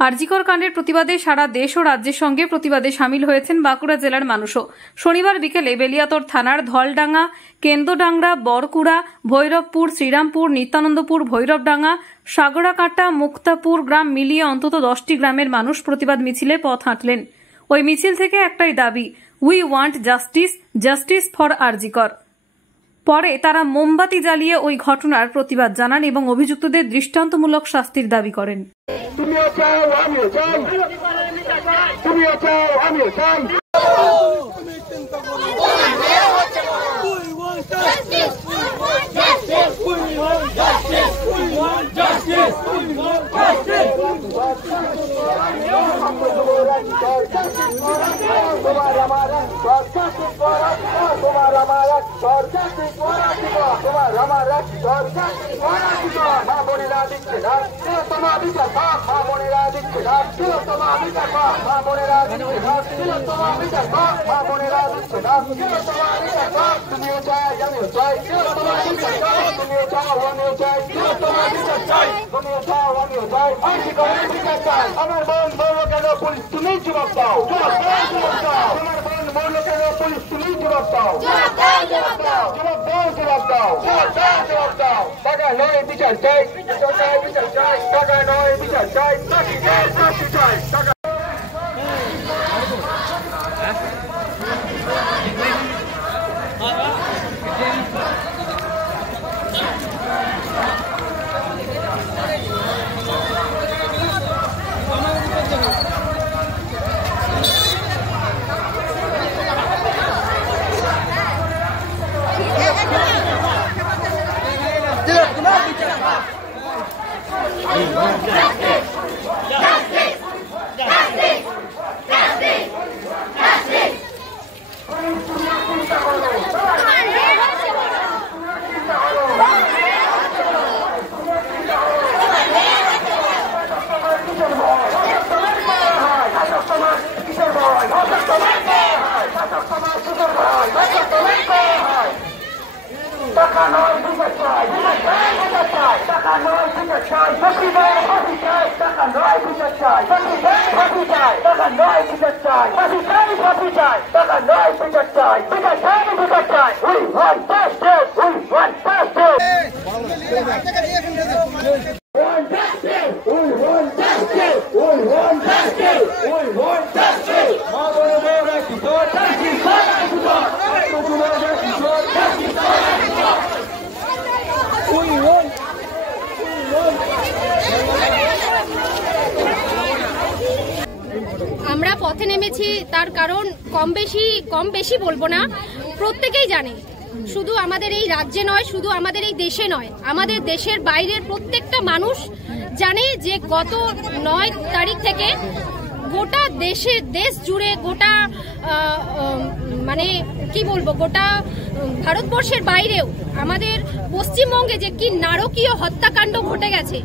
আরজিকর কাণ্ডের প্রতিবাদে সারা দেশ ও রাজ্যের সঙ্গে প্রতিবাদে সামিল হয়েছেন বাঁকুড়া জেলার মানুষও। শনিবার বিকেলে বেলিয়াতর থানার ধলডাঙ্গা, কেন্দোডাংরা, বরকুড়া, ভৈরবপুর, শ্রীরামপুর, নিত্যানন্দপুর, ভৈরবডাঙ্গা, সাগরাকাটা, মুক্তাপুর গ্রাম মিলিয়ে অন্তত 10টি গ্রামের মানুষ প্রতিবাদ মিছিলে পথ হাঁটলেন। ওই মিছিল থেকে একটাই দাবি, we want justice, justice for RG Kar. পরে তারা মোমবাতি জ্বালিয়ে ওই ঘটনার প্রতিবাদ জানান এবং অভিযুক্তদের দৃষ্টান্তমূলক শাস্তির দাবি করেন। আমার বোন বললো কেন পুলিশ তুমি জবাব দাও, তোমার বোন বললো কেন পুলিশ তুমি জবাব দাও, জবাব দাও, জবাব দাও, জবাব দাও। টাকা নয় বিচার চাই, বিচার চাই, টাকা নয় বিচার চাই, টাকা। টাকা নয় বিচার চাই, বিচার চাই, টাকা নয় বিচার চাই, ফাঁসি চাই, টাকা নয় বিচার চাই, ফাঁসি চাই, টাকা নয় বিচার চাই, ফাঁসি চাই, টাকা নয় বিচার চাই, বিচার চাই, we want justice, we want justice, we want justice, we want justice, we want justice, মা বোনেরা কিশোর জাস্টিস ফর আমরা পথে নেমেছি তার কারণ কম বেশি বলবো না, প্রত্যেকেই জানে, শুধু আমাদের এই রাজ্যে নয়, শুধু আমাদের এই দেশে নয়, আমাদের দেশের বাইরের প্রত্যেকটা মানুষ জানে যে গত 9 তারিখ থেকে গোটা দেশ জুড়ে, গোটা মানে কি বলবো, গোটা ভারতবর্ষের বাইরেও আমাদের পশ্চিমবঙ্গে যে কি নারকীয় হত্যাকাণ্ড ঘটে গেছে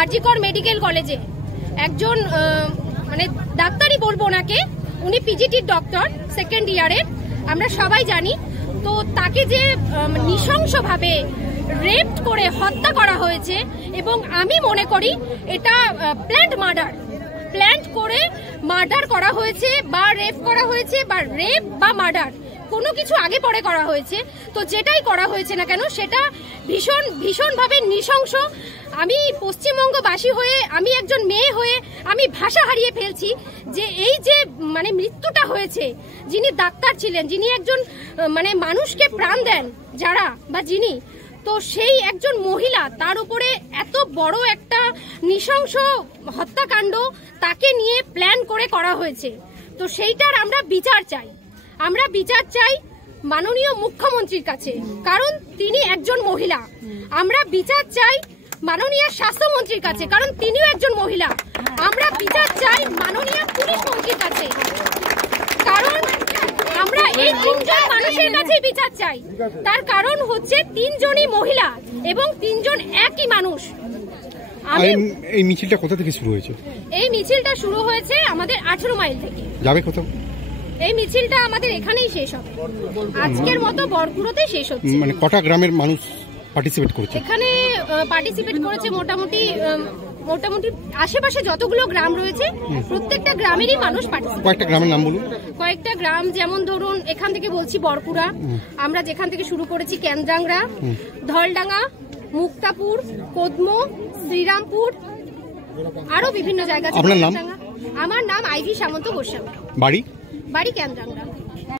আরজিকর মেডিকেল কলেজে। একজন মানে ডাক্তারই বলবো ওনাকে, উনি পিজিটির ডক্টর, 2nd ইয়ারের, আমরা সবাই জানি। তো তাকে যে নৃশংসভাবে রেপ করে হত্যা করা হয়েছে, এবং আমি মনে করি এটা প্ল্যান্ট করে মার্ডার করা হয়েছে, বা রেপ করা হয়েছে, বা রেপ বা মার্ডার কোনো কিছু আগে পরে করা হয়েছে। তো যেটাই করা হয়েছে না কেন সেটা ভীষণভাবে নৃশংস। আমি পশ্চিমবঙ্গবাসী হয়ে, আমি একজন মেয়ে হয়ে আমি ভাষা হারিয়ে ফেলছি যে এই যে মানে মৃত্যুটা হয়েছে, যিনি ডাক্তার ছিলেন, যিনি একজন মানে মানুষকে প্রাণ দেন যারা, বা যিনি, তো সেই একজন মহিলা, তার উপরে এত বড় একটা নৃশংস হত্যাকাণ্ড তাকে নিয়ে প্ল্যান করে করা হয়েছে। তো সেইটার আমরা বিচার চাই মাননীয় মুখ্যমন্ত্রীর কাছে, কারণ তিনি একজন মহিলা। আমরা বিচার চাই মাননীয় স্বাস্থ্যমন্ত্রীর কাছে, কারণ তিনিও একজন মহিলা। আমরা বিচার চাই মাননীয় পুলিশ মন্ত্রীর কাছে, কারণ আমরা এই 3জন মানুষের কাছে বিচার চাই। তার কারণ হচ্ছে 3জনই মহিলা এবং 3জন একই মানুষ। এই মিছিলটা কোথা থেকে শুরু হয়েছে? এই মিছিলটা শুরু হয়েছে আমাদের 18 মাইল থেকে। যাবে কোথাও? এই মিছিলটা আমাদের এখানেই শেষ হবে, আজকের মতো বরকুড়াতে শেষ হচ্ছে। মানে কটা গ্রামের মানুষ পার্টিসিপেট করেছে? এখানে পার্টিসিপেট করেছে মোটামুটি মোটামুটি আশেপাশে যতগুলো গ্রাম রয়েছে প্রত্যেকটা গ্রামেরই মানুষ পার্টিসিপেট। কয়েকটা গ্রামের নাম বলুন। কয়েকটা গ্রাম যেমন ধরুন এখান থেকে বলছি বরকুড়া, আমরা যেখান থেকে শুরু করেছি কেন্দ্রাংরা, ধলডাঙ্গা, মুক্তাপুর, কদমো, শ্রীরামপুর, আরো বিভিন্ন জায়গা। আপনার নাম? আমার নাম আইভি সামন্ত গোস্বামী, বাড়ি বাড়ি কেন্দ্রাংরা।